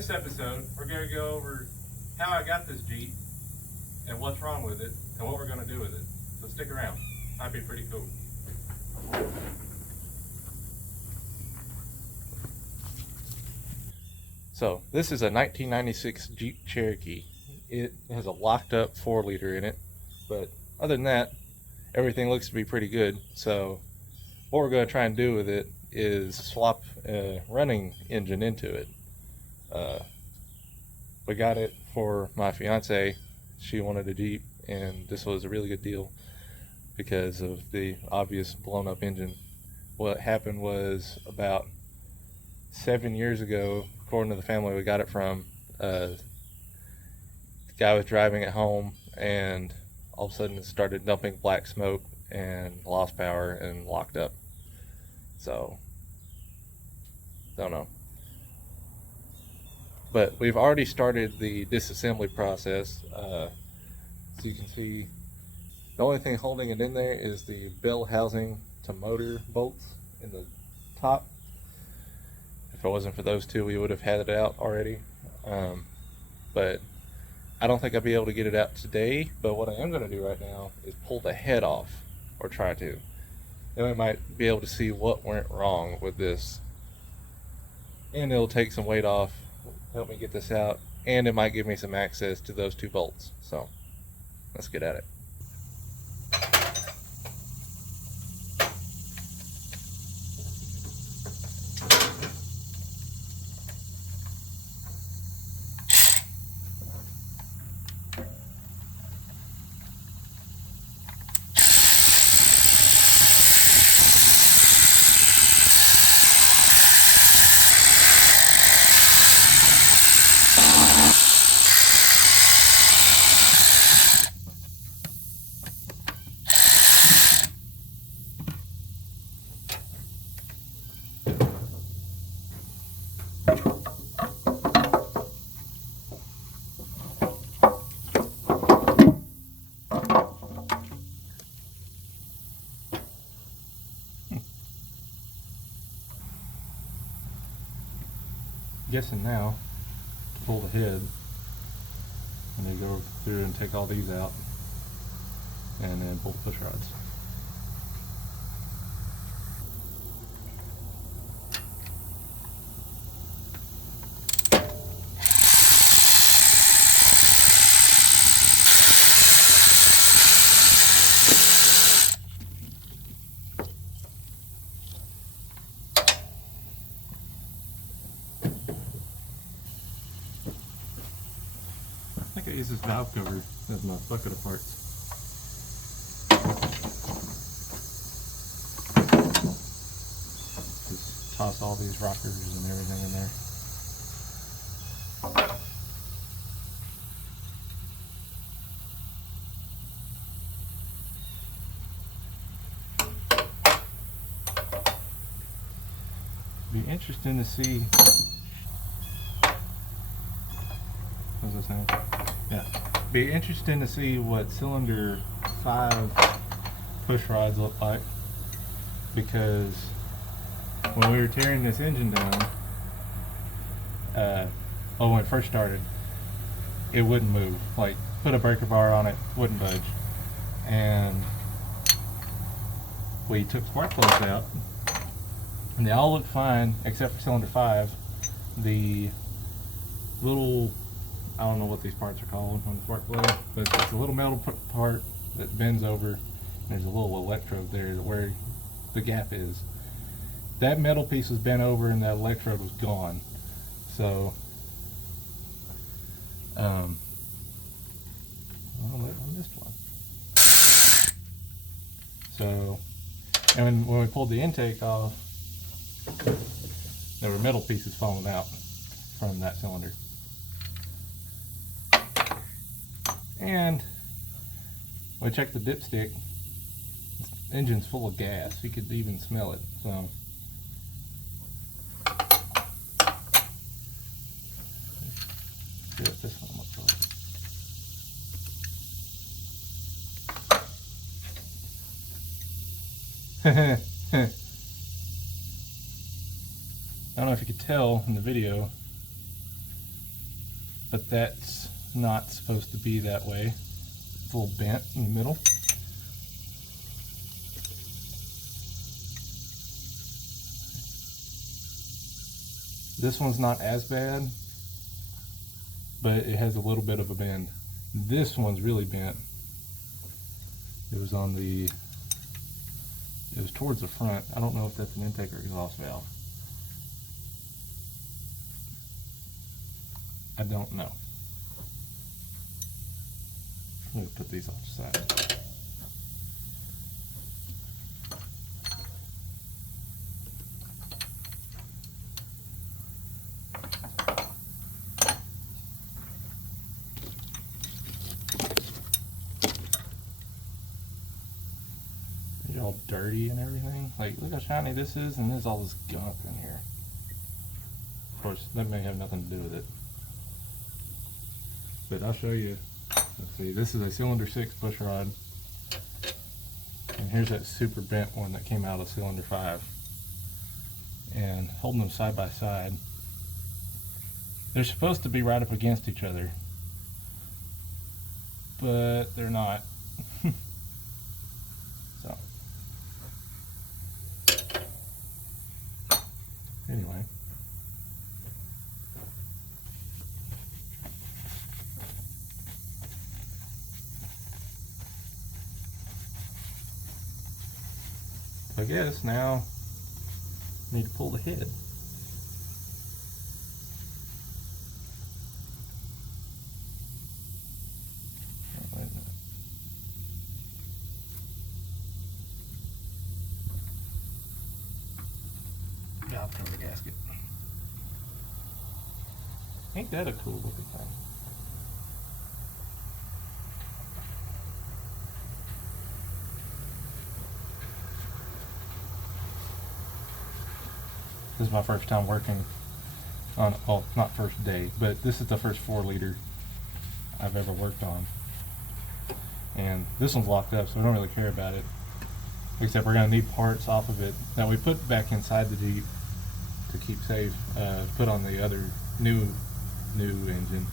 this episode, we're going to go over how I got this Jeep and what's wrong with it and what we're going to do with it. So stick around. Might be pretty cool. So this is a 1996 Jeep Cherokee. It has a locked up 4-liter in it, but other than that, everything looks to be pretty good. So what we're going to try and do with it is swap a running engine into it. We got it for my fiance. She wanted a Jeep, and this was a really good deal because of the obvious blown up engine. What happened was about 7 years ago, according to the family we got it from, the guy was driving it home and all of a sudden it started dumping black smoke and lost power and locked up. So, don't know. But we've already started the disassembly process. So you can see the only thing holding it in there is the bell housing to motor bolts in the top. If it wasn't for those two, we would have had it out already. But I don't think I'll be able to get it out today. But what I am going to do right now is pull the head off, or try to. Then we might be able to see what went wrong with this. And it'll take some weight off, help me get this out, and it might give me some access to those two bolts. So let's get at it. Guessing now to pull the head, and then go through and take all these out, and then pull the push rods. I think I use this valve cover as my bucket of parts. Just toss all these rockers and everything in there. Be interesting to see. How's that sound? Yeah. Be interesting to see what cylinder 5 push rods look like, because when we were tearing this engine down, when it first started, it wouldn't move. Like, put a breaker bar on it, wouldn't budge. And we took spark plugs out, and they all looked fine except for cylinder 5. The little, I don't know what these parts are called on the spark plug, but it's a little metal part that bends over. There's a little electrode there where the gap is. That metal piece was bent over and that electrode was gone. So, on this one. So, and when we pulled the intake off, there were metal pieces falling out from that cylinder. And when I checked the dipstick, the engine's full of gas. You could even smell it. So see what this one looks like. I don't know if you could tell in the video, but that's not supposed to be that way. It's a little bent in the middle. This one's not as bad, but it has a little bit of a bend. This one's really bent. It was on the, it was towards the front. I don't know if that's an intake or exhaust valve. I don't know. I'm gonna put these off the side. They're all dirty and everything. Like, look how shiny this is, and there's all this gunk in here. Of course, that may have nothing to do with it. But I'll show you. Let's see, this is a cylinder 6 push rod. And here's that super bent one that came out of cylinder 5. And holding them side by side, they're supposed to be right up against each other, but they're not. So, anyway. I guess now I need to pull the head. Oh, wait a minute. Yeah, I'll cover the gasket. Ain't that a cool looking thing? This is my first time working on, well, not first day, but this is the first 4-liter I've ever worked on. And this one's locked up, so we don't really care about it. Except we're going to need parts off of it that we put back inside the Jeep to keep safe, put on the other new engine.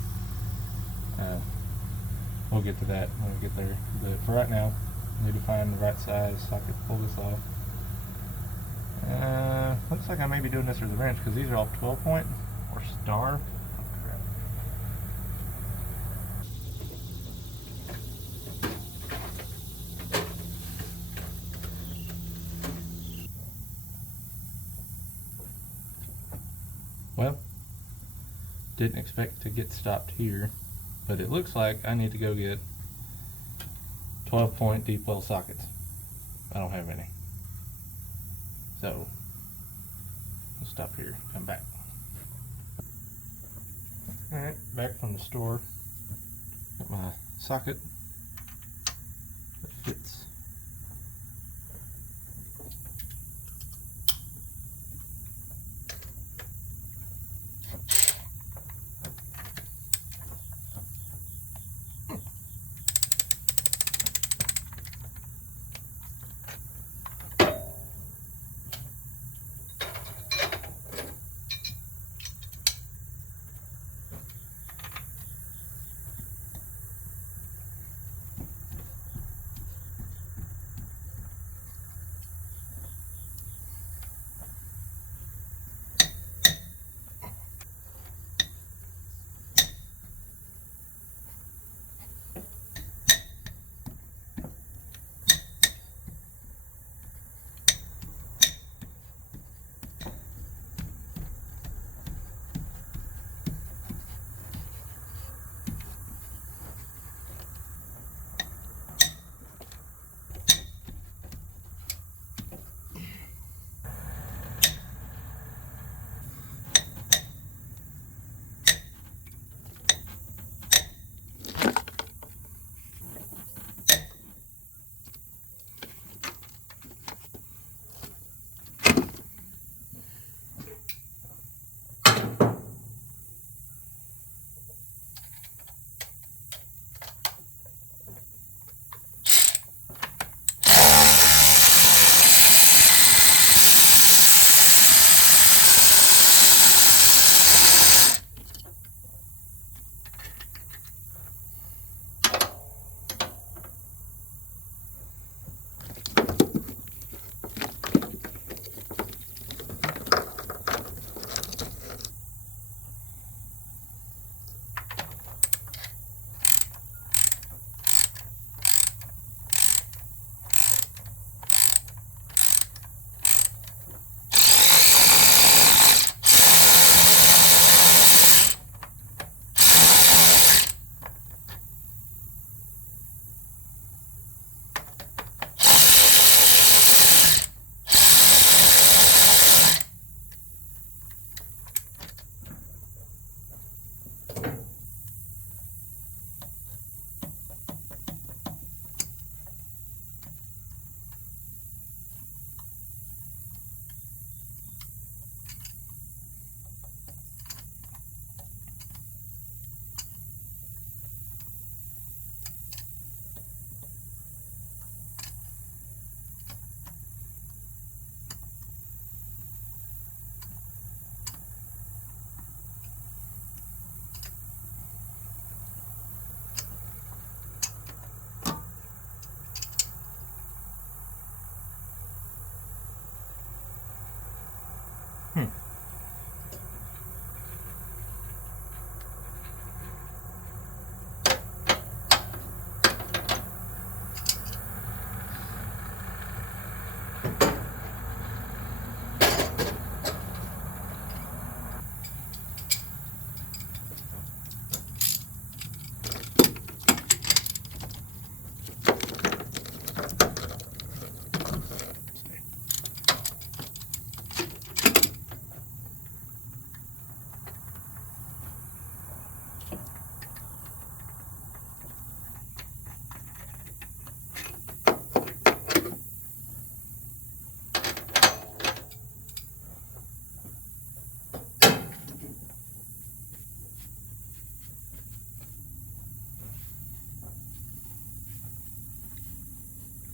We'll get to that when we get there. But for right now, I need to find the right size so I can pull this off. Looks like I may be doing this with a wrench because these are all 12 point or star. Oh, crap. Well, didn't expect to get stopped here, but it looks like I need to go get 12 point deep well sockets. I don't have any. So, we'll stop here, come back. Alright, back from the store. Got my socket that fits.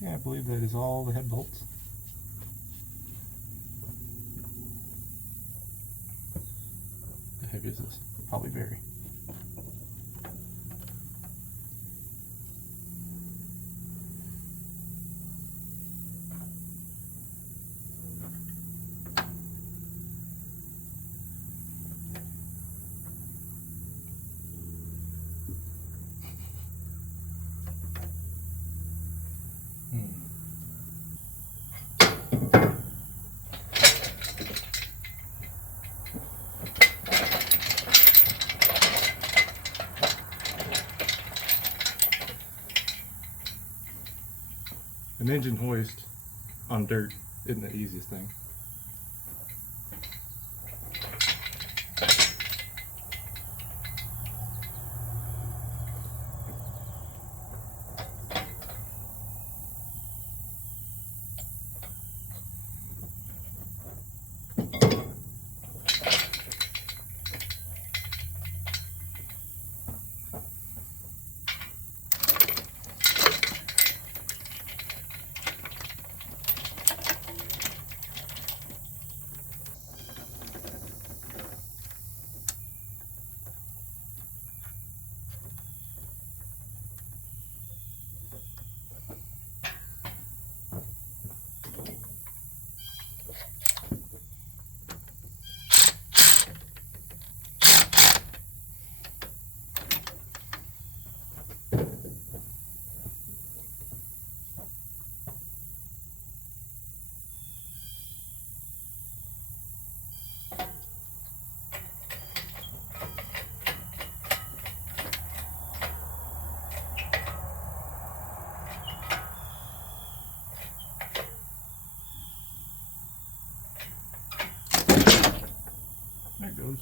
Yeah, I believe that is all the head bolts. How heavy is this? Probably very. An engine hoist on dirt isn't the easiest thing. There it goes.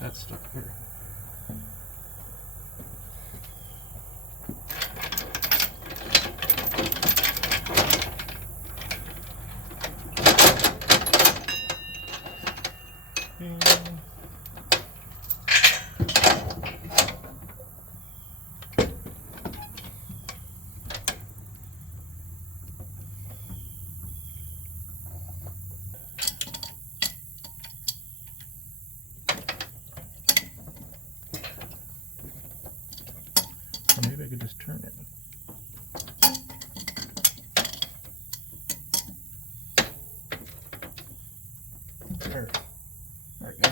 That's stuck there. Maybe I could just turn it. There we go.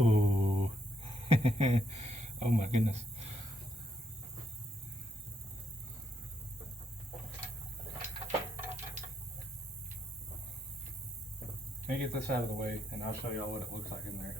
Oh, oh my goodness. Let me get this out of the way and I'll show y'all what it looks like in there.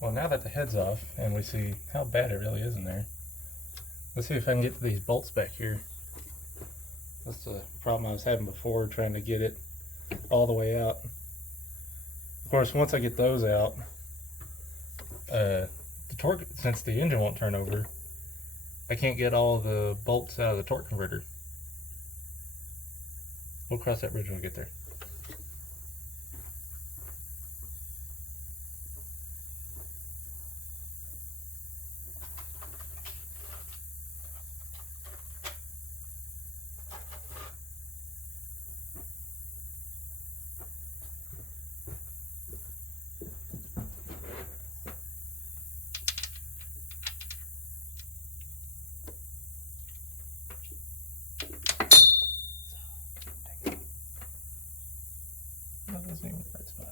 Well, now that the head's off and we see how bad it really is in there, let's see if I can get to these bolts back here. That's the problem I was having before, trying to get it all the way out. Of course, once I get those out, the torque, since the engine won't turn over, I can't get all the bolts out of the torque converter. We'll cross that bridge when we get there. That wasn't even the right spot.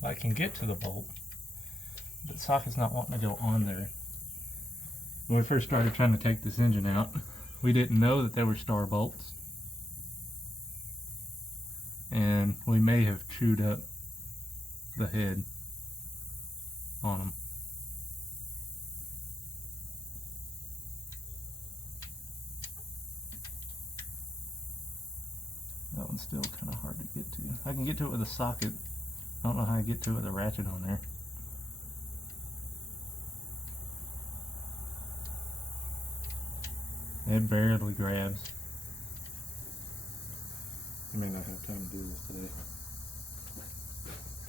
I can get to the bolt, but the socket's not wanting to go on there. When we first started trying to take this engine out, we didn't know that they were star bolts, and we may have chewed up the head on them. That one's still kind of hard to get to. I can get to it with a socket. I don't know how to get to it with a ratchet on there. It barely grabs. You may not have time to do this today.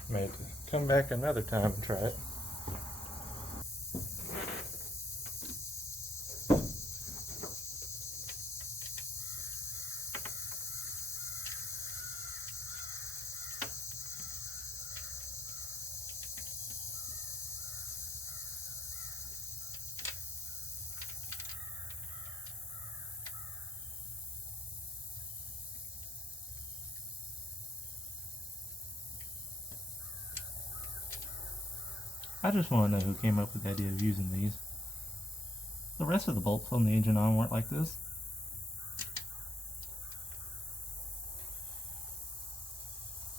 May have to come back another time and try it. I just want to know who came up with the idea of using these. The rest of the bolts on the engine arm weren't like this.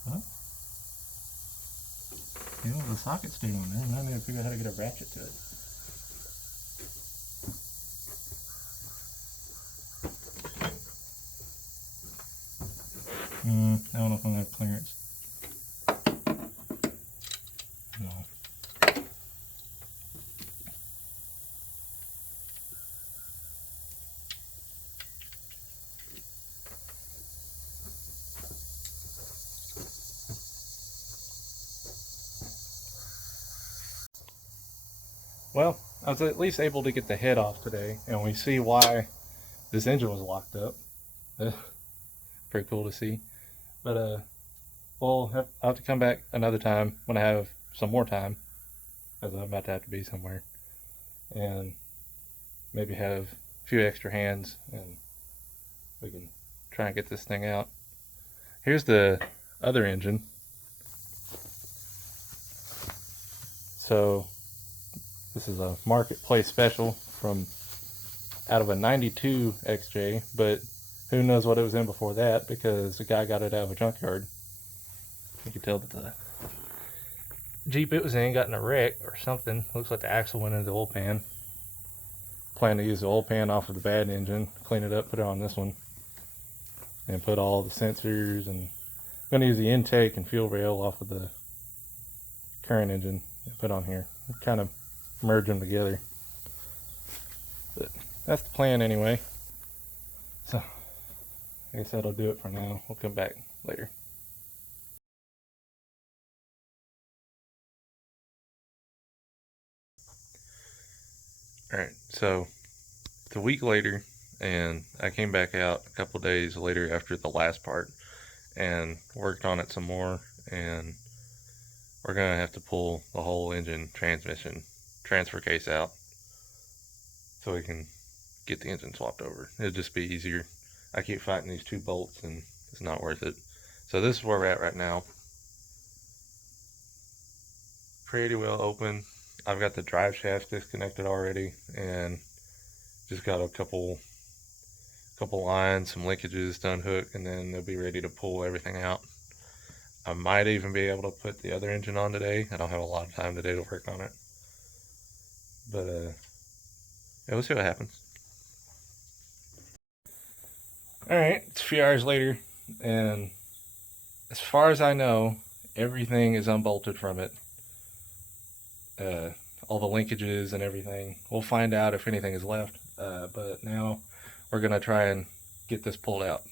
Huh? You know, the socket stayed on there, and I need to figure out how to get a ratchet to it. I don't know if I'm going to have clearance. No. Well, I was at least able to get the head off today, and we see why this engine was locked up. Pretty cool to see. But I'll have to come back another time when I have some more time, as I'm about to have to be somewhere, and maybe have a few extra hands, and we can try and get this thing out. Here's the other engine. So this is a marketplace special from out of a 92 XJ, but who knows what it was in before that, because the guy got it out of a junkyard. You can tell that the Jeep it was in got in a wreck or something. Looks like the axle went into the oil pan. Plan to use the oil pan off of the bad engine, clean it up, put it on this one, and put all the sensors, and I'm going to use the intake and fuel rail off of the current engine and put on here. Kind of merge them together. But that's the plan anyway. So I guess that'll do it for now. We'll come back later. Alright, so it's a week later, and I came back out a couple days later after the last part and worked on it some more, and we're gonna have to pull the whole engine transmission transfer case out so we can get the engine swapped over. It'll just be easier. I keep fighting these two bolts and it's not worth it. So this is where we're at right now. Pretty well open. I've got the drive shaft disconnected already, and just got a couple lines, some linkages to unhook, and then they'll be ready to pull everything out. I might even be able to put the other engine on today. I don't have a lot of time today to work on it, but yeah, we'll see what happens. Alright, it's a few hours later, and as far as I know, everything is unbolted from it. All the linkages and everything. We'll find out if anything is left, but now we're gonna try and get this pulled out.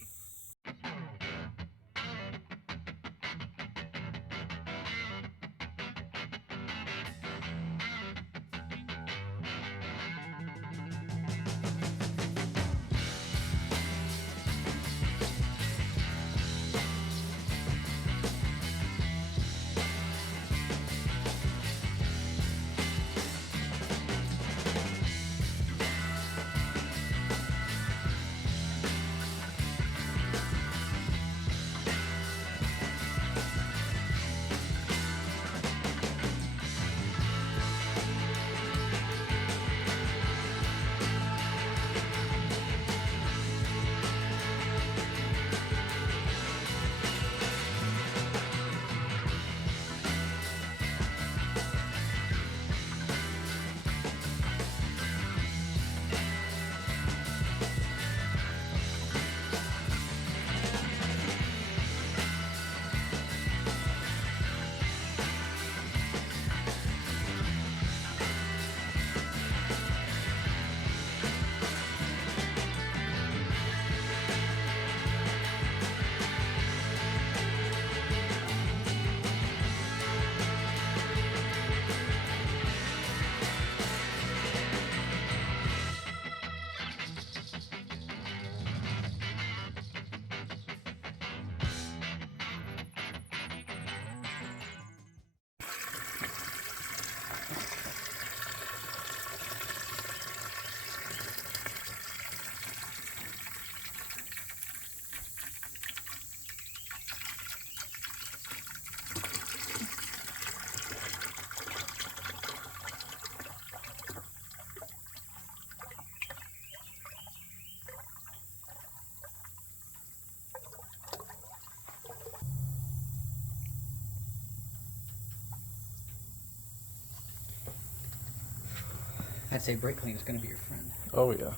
I'd say brake clean is going to be your friend. Oh yeah.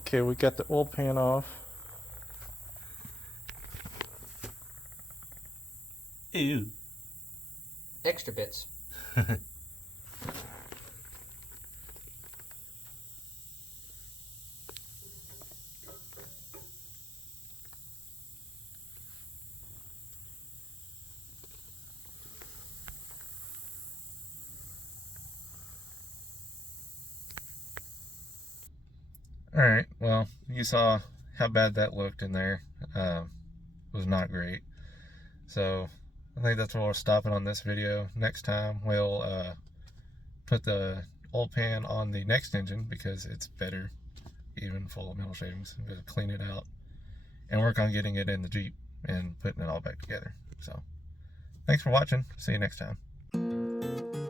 Okay, we got the oil pan off. Ew. Extra bits. Alright, well, you saw how bad that looked in there. It was not great. So I think that's where we'll stop it on this video. Next time we'll put the oil pan on the next engine because it's better, even full of metal shavings. We'll clean it out and work on getting it in the Jeep and putting it all back together. So thanks for watching. See you next time.